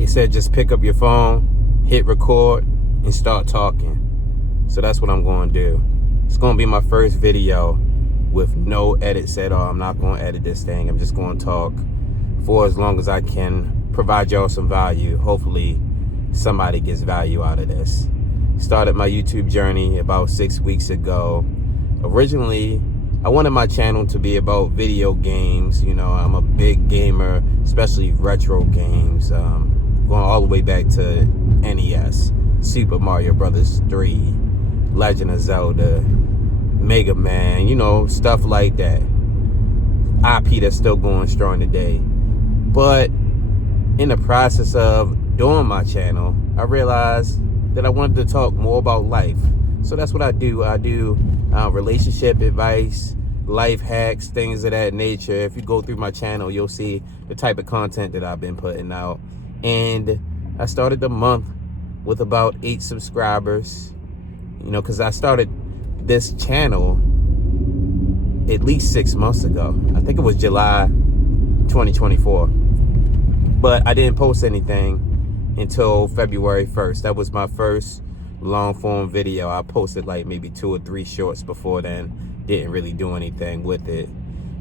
They said just pick up your phone, hit record, and start talking. So that's what I'm going to do. It's going to be my first video with no edits at all. I'm not going to edit this thing. I'm just going to talk for as long as I can, provide y'all some value. Hopefully somebody gets value out of this. Started my YouTube journey about 6 weeks ago. Originally, I wanted my channel to be about video games. You know, I'm a big gamer, especially retro games. Going all the way back to NES, Super Mario Brothers 3, Legend of Zelda, Mega Man, you know, stuff like that. IP that's still going strong today. But in the process of doing my channel, I realized that I wanted to talk more about life. So that's what I do. I do relationship advice, life hacks, things of that nature. If you go through my channel, you'll see the type of content that I've been putting out. And I started the month with about 8 subscribers, you know, because I started this channel at least 6 months ago. I think it was July 2024. But I didn't post anything until February 1st. That was my first long form video. I posted like maybe 2 or 3 shorts before then. Didn't really do anything with it.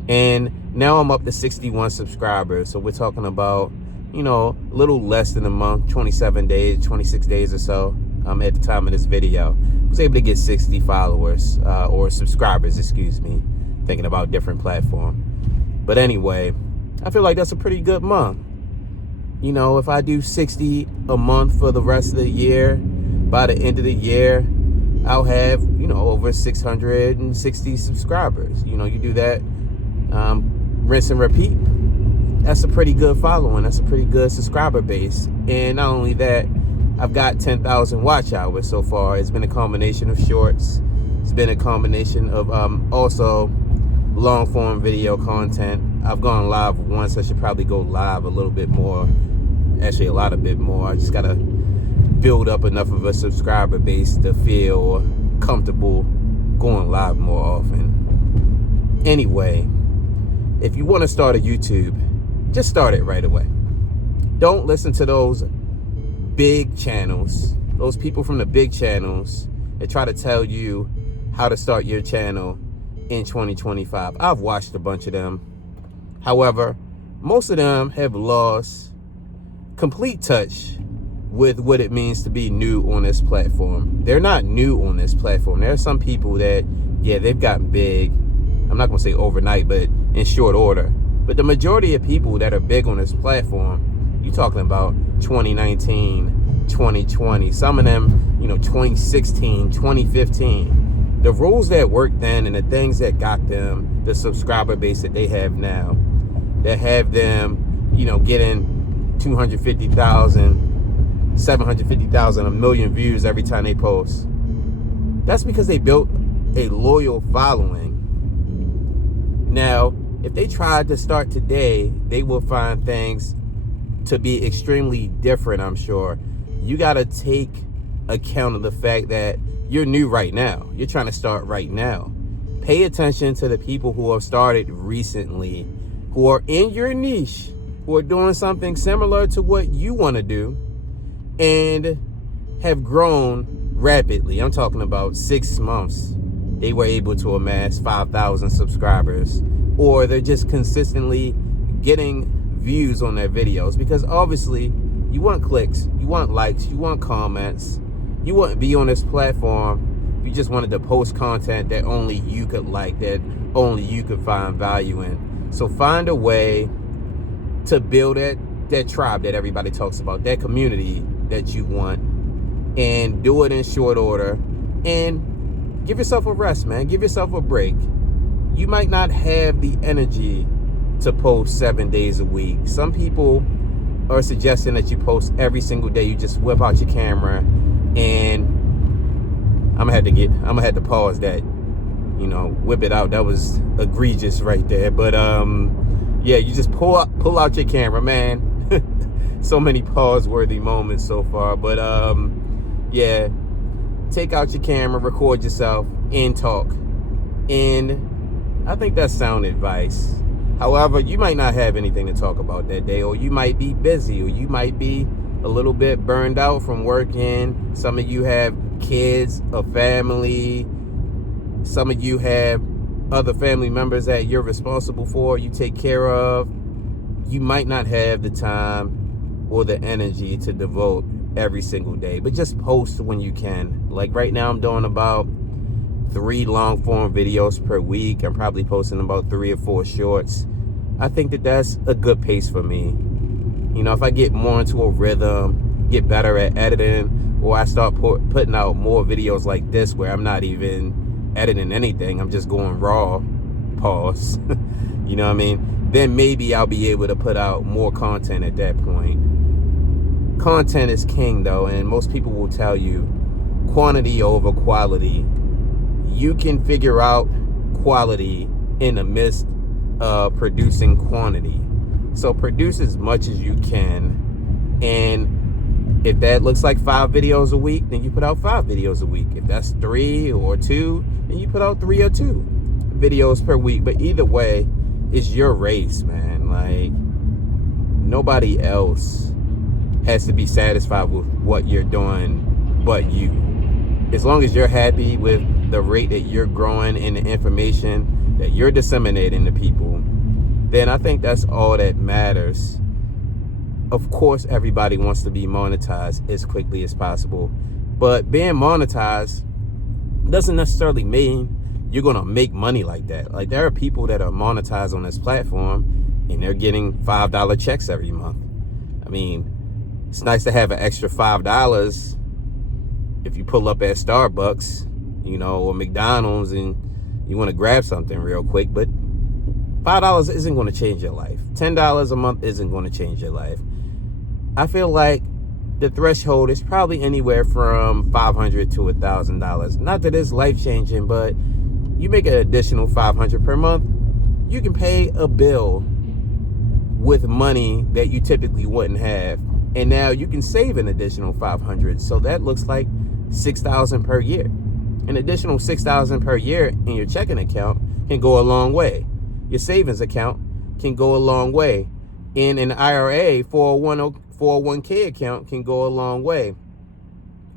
And now I'm up to 61 subscribers. So we're talking about, you know, a little less than a month, 27 days, 26 days or so. At the time of this video, I was able to get 60 followers or subscribers, excuse me, thinking about different platform. But anyway, I feel like that's a pretty good month. You know, if I do 60 a month for the rest of the year, by the end of the year, I'll have, you know, over 660 subscribers. You know, you do that, rinse and repeat. That's a pretty good following. That's a pretty good subscriber base. And not only that, I've got 10,000 watch hours so far. It's been a combination of shorts. It's been a combination of also long form video content. I've gone live once. I should probably go live a little bit more. Actually, a lot bit more. I just got to build up enough of a subscriber base to feel comfortable going live more often. Anyway, if you want to start a YouTube, just start it right away. Don't listen to those big channels, those people from the big channels that try to tell you how to start your channel in 2025. I've watched a bunch of them. However, most of them have lost complete touch with what it means to be new on this platform. They're not new on this platform. There are some people that, yeah, they've gotten big. I'm not going to say overnight, but in short order. But the majority of people that are big on this platform, you're talking about 2019, 2020, some of them, you know, 2016, 2015. The rules that worked then and the things that got them the subscriber base that they have now, that have them, you know, getting 250,000, 750,000, a million views every time they post. That's because they built a loyal following. Now, if they tried to start today, they will find things to be extremely different, I'm sure. You got to take account of the fact that you're new right now. You're trying to start right now. Pay attention to the people who have started recently, who are in your niche, who are doing something similar to what you want to do and have grown rapidly. I'm talking about 6 months. They were able to amass 5,000 subscribers, or they're just consistently getting views on their videos, because obviously you want clicks, you want likes, you want comments. You wouldn't be on this platform if you just wanted to post content that only you could like, that only you could find value in. So find a way to build that tribe that everybody talks about, that community that you want, and do it in short order. And give yourself a rest, man. Give yourself a break. You might not have the energy to post 7 days a week. Some people are suggesting that you post every single day. You just whip out your camera, and I'm gonna have to pause that. You know, whip it out. That was egregious right there. But yeah, you just pull out your camera, man. So many pause-worthy moments so far. But yeah, take out your camera, record yourself, and talk. And I think that's sound advice. However, you might not have anything to talk about that day, or you might be busy, or you might be a little bit burned out from working. Some of you have kids, a family. Some of you have other family members that you're responsible for, you take care of. You might not have the time or the energy to devote every single day, but just post when you can. Like right now, I'm doing about 3 long form videos per week. I'm probably posting about 3 or 4 shorts. I think that that's a good pace for me. You know, if I get more into a rhythm, get better at editing, or I start putting out more videos like this where I'm not even editing anything, I'm just going raw, pause, you know what I mean? Then maybe I'll be able to put out more content at that point. Content is king though, and most people will tell you quantity over quality. You can figure out quality in the midst of producing quantity. So produce as much as you can, and if that looks like 5 videos a week, then you put out 5 videos a week. If that's 3 or 2, then you put out 3 or 2 videos per week. But either way, it's your race, man. Like, nobody else has to be satisfied with what you're doing but you. As long as you're happy with the rate that you're growing and the information that you're disseminating to people, then I think that's all that matters. Of course, everybody wants to be monetized as quickly as possible, but being monetized doesn't necessarily mean you're gonna make money like that. Like, there are people that are monetized on this platform and they're getting $5 checks every month. I mean, it's nice to have an extra $5 if you pull up at Starbucks, you know, or McDonald's and you want to grab something real quick, but $5 isn't going to change your life. $10 a month isn't going to change your life. I feel like the threshold is probably anywhere from $500 to $1,000. Not that it's life-changing, but you make an additional $500 per month, you can pay a bill with money that you typically wouldn't have. And now you can save an additional $500. So that looks like $6,000 per year. An additional $6,000 per year in your checking account can go a long way. Your savings account can go a long way. In an IRA, 401k account can go a long way.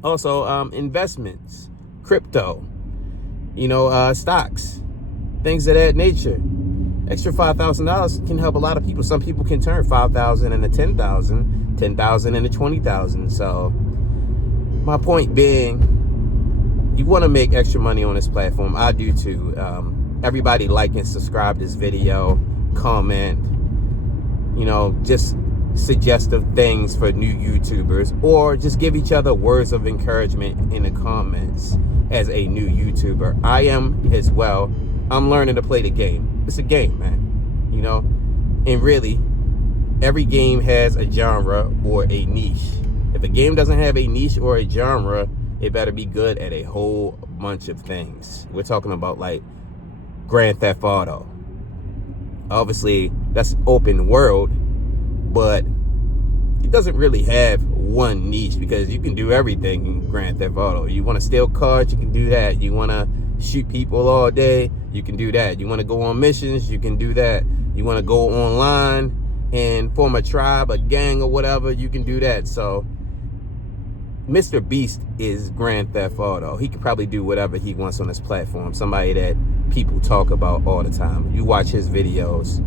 Also, investments, crypto, you know, stocks, things of that nature. Extra $5,000 can help a lot of people. Some people can turn 5,000 into 10,000, 10,000 into 20,000. So my point being, you want to make extra money on this platform. I do too. Everybody like and subscribe this video, comment, you know, just suggestive things for new YouTubers, or just give each other words of encouragement in the comments. As a new YouTuber, I am as well. I'm learning to play the game. It's a game, man, you know, and really every game has a genre or a niche. If a game doesn't have a niche or a genre, it better be good at a whole bunch of things. We're talking about like Grand Theft Auto. Obviously, that's open world, but it doesn't really have one niche, because you can do everything in Grand Theft Auto. You want to steal cars, you can do that. You want to shoot people all day, you can do that. You want to go on missions, you can do that. You want to go online and form a tribe, a gang, or whatever, you can do that. So Mr. Beast is Grand Theft Auto. He could probably do whatever he wants on this platform. Somebody that people talk about all the time. You watch his videos.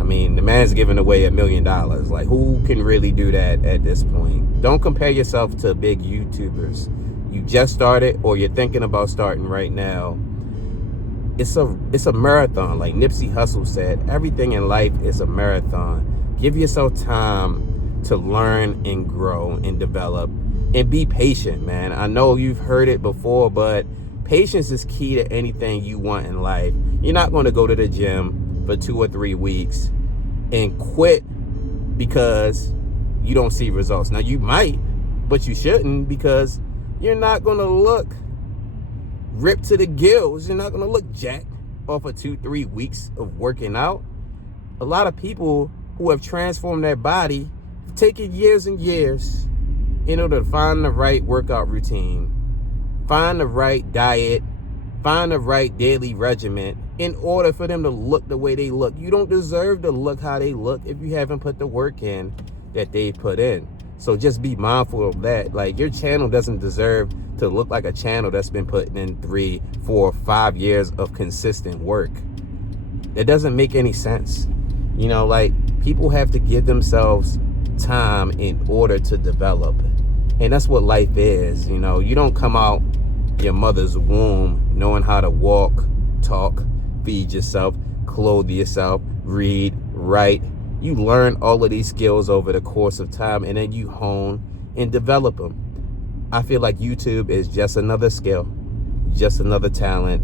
I mean, the man's giving away $1 million. Like, who can really do that at this point? Don't compare yourself to big YouTubers. You just started, or you're thinking about starting right now. It's a marathon. Like Nipsey Hussle said, everything in life is a marathon. Give yourself time to learn and grow and develop. And be patient, man. I know you've heard it before, but patience is key to anything you want in life. You're not going to go to the gym for 2 or 3 weeks and quit because you don't see results. Now, you might, but you shouldn't, because you're not going to look ripped to the gills. You're not going to look jacked off of 2-3 weeks of working out. A lot of people who have transformed their body have taken years and years in order to find the right workout routine, find the right diet, find the right daily regimen in order for them to look the way they look. You don't deserve to look how they look if you haven't put the work in that they put in. So just be mindful of that. Like, your channel doesn't deserve to look like a channel that's been putting in 3, 4, 5 years of consistent work. It doesn't make any sense. You know, like, people have to give themselves time in order to develop. And that's what life is. You know, you don't come out your mother's womb knowing how to walk, talk, feed yourself, clothe yourself, read, write. You learn all of these skills over the course of time, and then you hone and develop them. I feel like YouTube is just another skill, just another talent,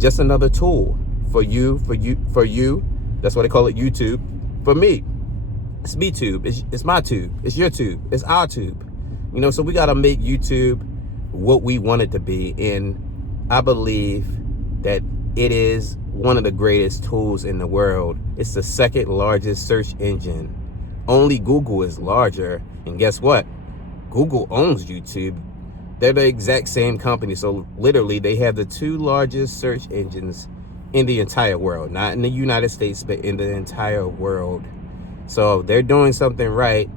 just another tool for you. That's why they call it YouTube. For me, it's me tube. It's my tube. It's your tube. It's our tube. You know, so we got to make YouTube what we want it to be. And I believe that it is one of the greatest tools in the world. It's the second largest search engine. Only Google is larger. And guess what? Google owns YouTube. They're the exact same company. So literally, they have the 2 largest search engines in the entire world. Not in the United States, but in the entire world. So they're doing something right.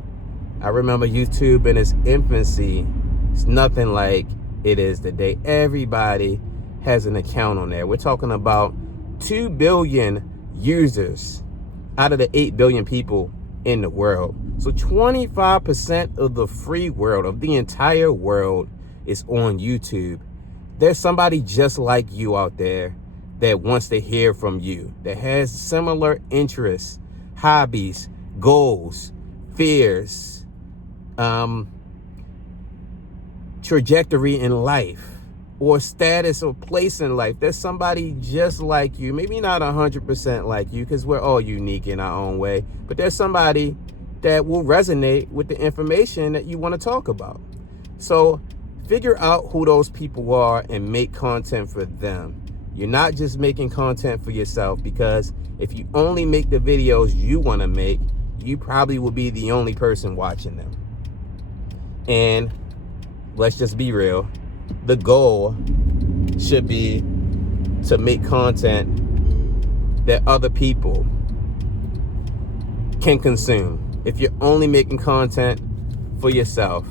I remember YouTube in its infancy. It's nothing like it is today. Everybody has an account on there. We're talking about 2 billion users out of the 8 billion people in the world. So 25% of the free world, of the entire world, is on YouTube. There's somebody just like you out there that wants to hear from you, that has similar interests, hobbies, goals, fears, trajectory in life, or status or place in life. There's somebody just like you, maybe not 100% like you, because we're all unique in our own way, but there's somebody that will resonate with the information that you want to talk about. So figure out who those people are and make content for them. You're not just making content for yourself, because if you only make the videos you want to make, you probably will be the only person watching them. And let's just be real. The goal should be to make content that other people can consume. If you're only making content for yourself,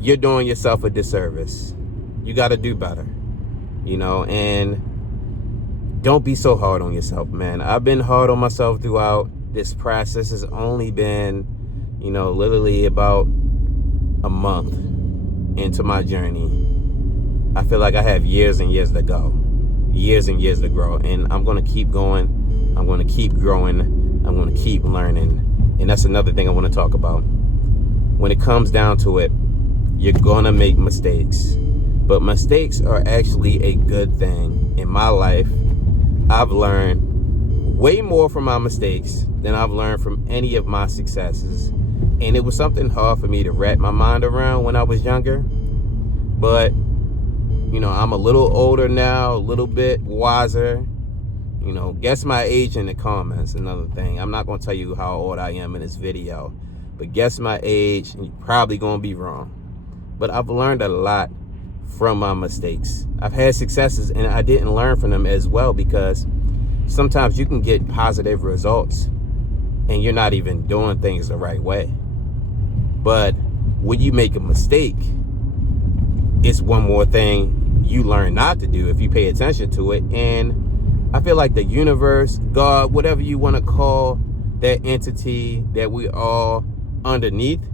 you're doing yourself a disservice. You got to do better, you know, and don't be so hard on yourself, man. I've been hard on myself throughout this process. Has only been, you know, literally about a month into my journey. I feel like I have years and years to go, years and years to grow, and I'm going to keep going. I'm going to keep growing. I'm going to keep learning. And that's another thing I want to talk about. When it comes down to it, you're going to make mistakes, but mistakes are actually a good thing. In my life, I've learned way more from my mistakes than I've learned from any of my successes. And it was something hard for me to wrap my mind around when I was younger. But, you know, I'm a little older now, a little bit wiser. You know, guess my age in the comments, another thing. I'm not going to tell you how old I am in this video, but guess my age, and you're probably going to be wrong. But I've learned a lot from my mistakes. I've had successes, and I didn't learn from them as well, because sometimes you can get positive results and you're not even doing things the right way. But when you make a mistake, it's one more thing you learn not to do if you pay attention to it. And I feel like the universe, God, whatever you want to call that entity that we all underneath,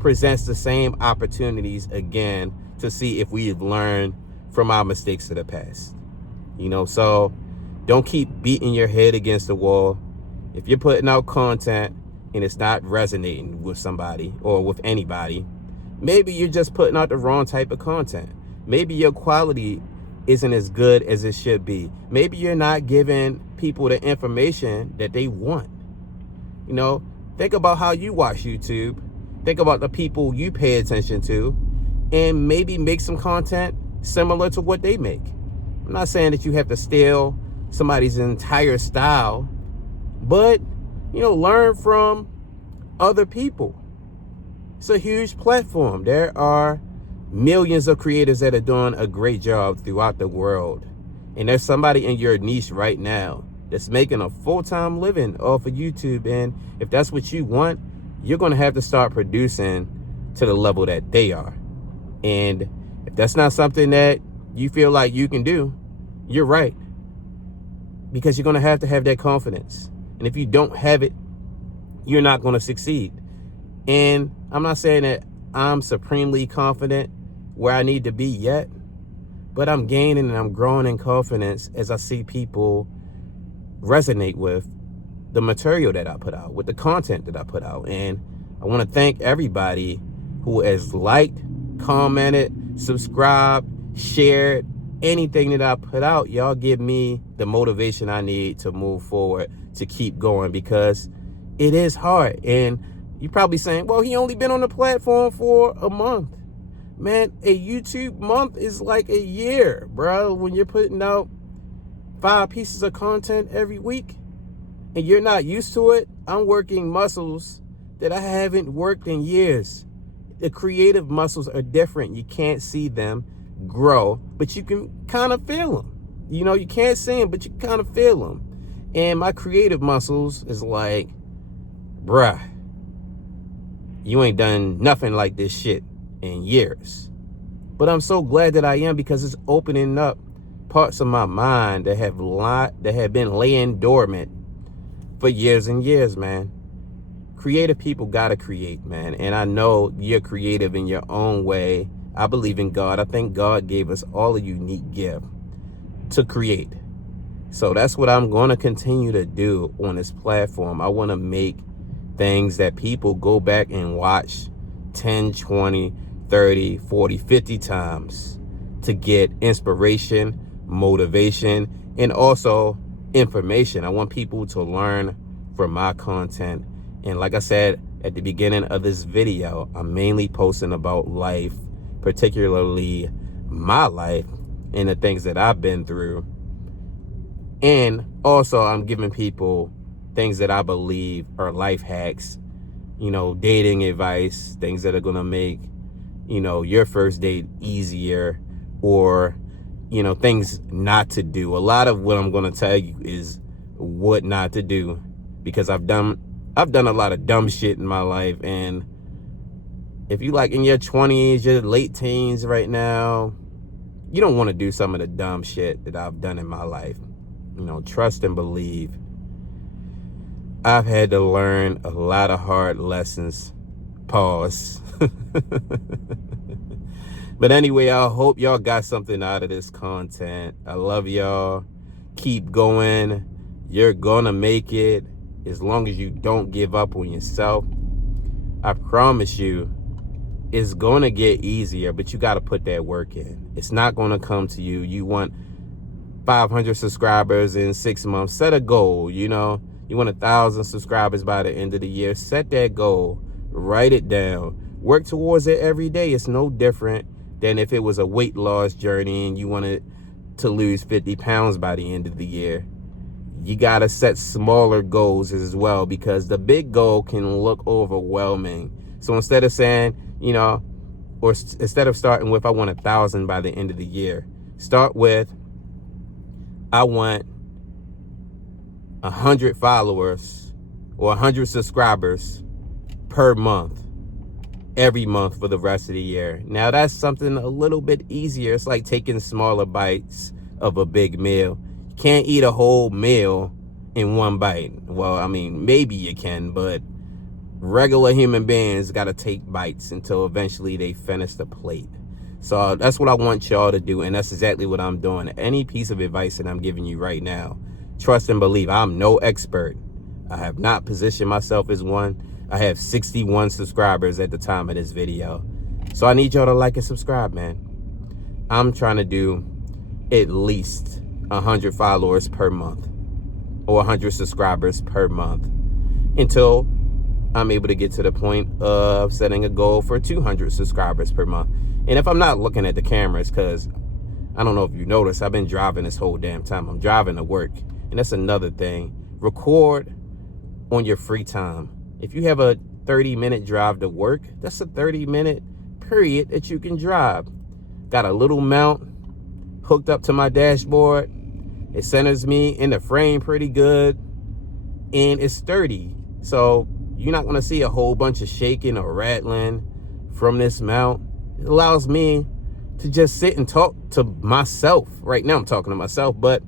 presents the same opportunities again to see if we've learned from our mistakes of the past. You know, so don't keep beating your head against the wall. If you're putting out content and it's not resonating with somebody or with anybody, maybe you're just putting out the wrong type of content. Maybe your quality isn't as good as it should be. Maybe you're not giving people the information that they want. You know, think about how you watch YouTube. Think about the people you pay attention to, and maybe make some content similar to what they make. I'm not saying that you have to steal somebody's entire style, but, you know, learn from other people. It's a huge platform. There are millions of creators that are doing a great job throughout the world. And there's somebody in your niche right now that's making a full-time living off of YouTube. And if that's what you want, you're going to have to start producing to the level that they are. And if that's not something that you feel like you can do, you're right. Because you're going to have that confidence. And if you don't have it, you're not going to succeed. And I'm not saying that I'm supremely confident where I need to be yet, but I'm gaining and I'm growing in confidence as I see people resonate with the material that I put out, with the content that I put out. And I want to thank everybody who has liked, commented, subscribed, shared anything that I put out. Y'all give me the motivation I need to move forward, to keep going, because it is hard. And you're probably saying, well, he only been on the platform for a month. Man, a YouTube month is like a year, bro. When you're putting out 5 pieces of content every week and you're not used to it, I'm working muscles that I haven't worked in years. The creative muscles are different. You can't see them grow, but you can kind of feel them. You know, you can't see them, but you kind of feel them. And my creative muscles is like, bruh, you ain't done nothing like this shit in years. But I'm so glad that I am, because it's opening up parts of my mind that have been laying dormant for years and years, man. Creative people gotta create, man. And I know you're creative in your own way. I believe in God. I think God gave us all a unique gift to create. So that's what I'm going to continue to do on this platform. I want to make things that people go back and watch 10, 20, 30, 40, 50 times to get inspiration, motivation, and also information. I want people to learn from my content. And like I said at the beginning of this video, I'm mainly posting about life, particularly my life and the things that I've been through. And also I'm giving people things that I believe are life hacks, you know, dating advice, things that are going to make, you know, your first date easier, or, you know, things not to do. A lot of what I'm going to tell you is what not to do, because I've done a lot of dumb shit in my life. And if you like in your 20s, your late teens right now, you don't want to do some of the dumb shit that I've done in my life. You know, trust and believe. I've had to learn a lot of hard lessons. Pause. But anyway, I hope y'all got something out of this content. I love y'all. Keep going. You're gonna make it, as long as you don't give up on yourself. I promise you, it's gonna get easier, but you gotta put that work in. It's not gonna come to you. You want 500 subscribers in 6 months. Set a goal, you know. You want 1,000 subscribers by the end of the year. Set that goal. Write it down. Work towards it every day. It's no different than if it was a weight loss journey and you wanted to lose 50 pounds by the end of the year. You got to set smaller goals as well, because the big goal can look overwhelming. So instead of saying, you know, or instead of starting with, I want 1,000 by the end of the year, start with, I want 100 followers or 100 subscribers per month, every month for the rest of the year. Now that's something a little bit easier. It's like taking smaller bites of a big meal. You can't eat a whole meal in one bite. Well, I mean, maybe you can, but regular human beings got to take bites until eventually they finish the plate. So that's what I want y'all to do, and that's exactly what I'm doing. Any piece of advice that I'm giving you right now, trust and believe. I'm no expert. I have not positioned myself as one. I have 61 subscribers at the time of this video. So I need y'all to like and subscribe, man. I'm trying to do at least 100 followers per month or 100 subscribers per month until I'm able to get to the point of setting a goal for 200 subscribers per month. And if I'm not looking at the cameras, because I don't know if you noticed, I've been driving this whole damn time. I'm driving to work. And that's another thing. Record on your free time. If you have a 30-minute drive to work, that's a 30-minute period that you can drive. Got a little mount hooked up to my dashboard. It centers me in the frame pretty good. And it's sturdy. So You're not going to see a whole bunch of shaking or rattling from this mount. It allows me to just sit and talk to myself. Right now I'm talking to myself, but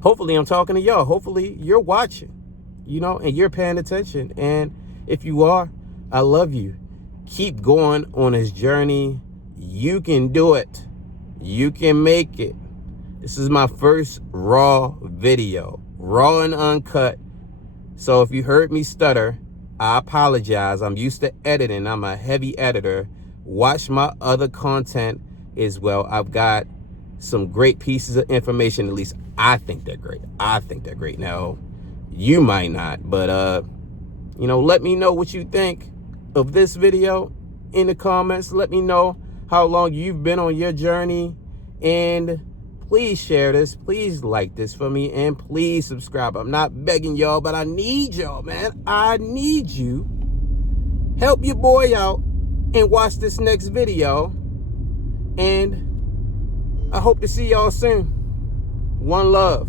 hopefully I'm talking to y'all. Hopefully you're watching, you know, and you're paying attention. And if you are, I love you. Keep going on this journey. You can do it. You can make it. This is my first raw video, raw and uncut. So if you heard me stutter, I apologize. I'm used to editing. I'm a heavy editor. Watch my other content as well. I've got some great pieces of information. At least I think they're great. I think they're great. Now, you might not, but you know, let me know what you think of this video in the comments. Let me know how long you've been on your journey, and please share this, please like this for me, and please subscribe. I'm not begging y'all, but I need y'all, man. I need you. Help your boy out and watch this next video, and I hope to see y'all soon. One love.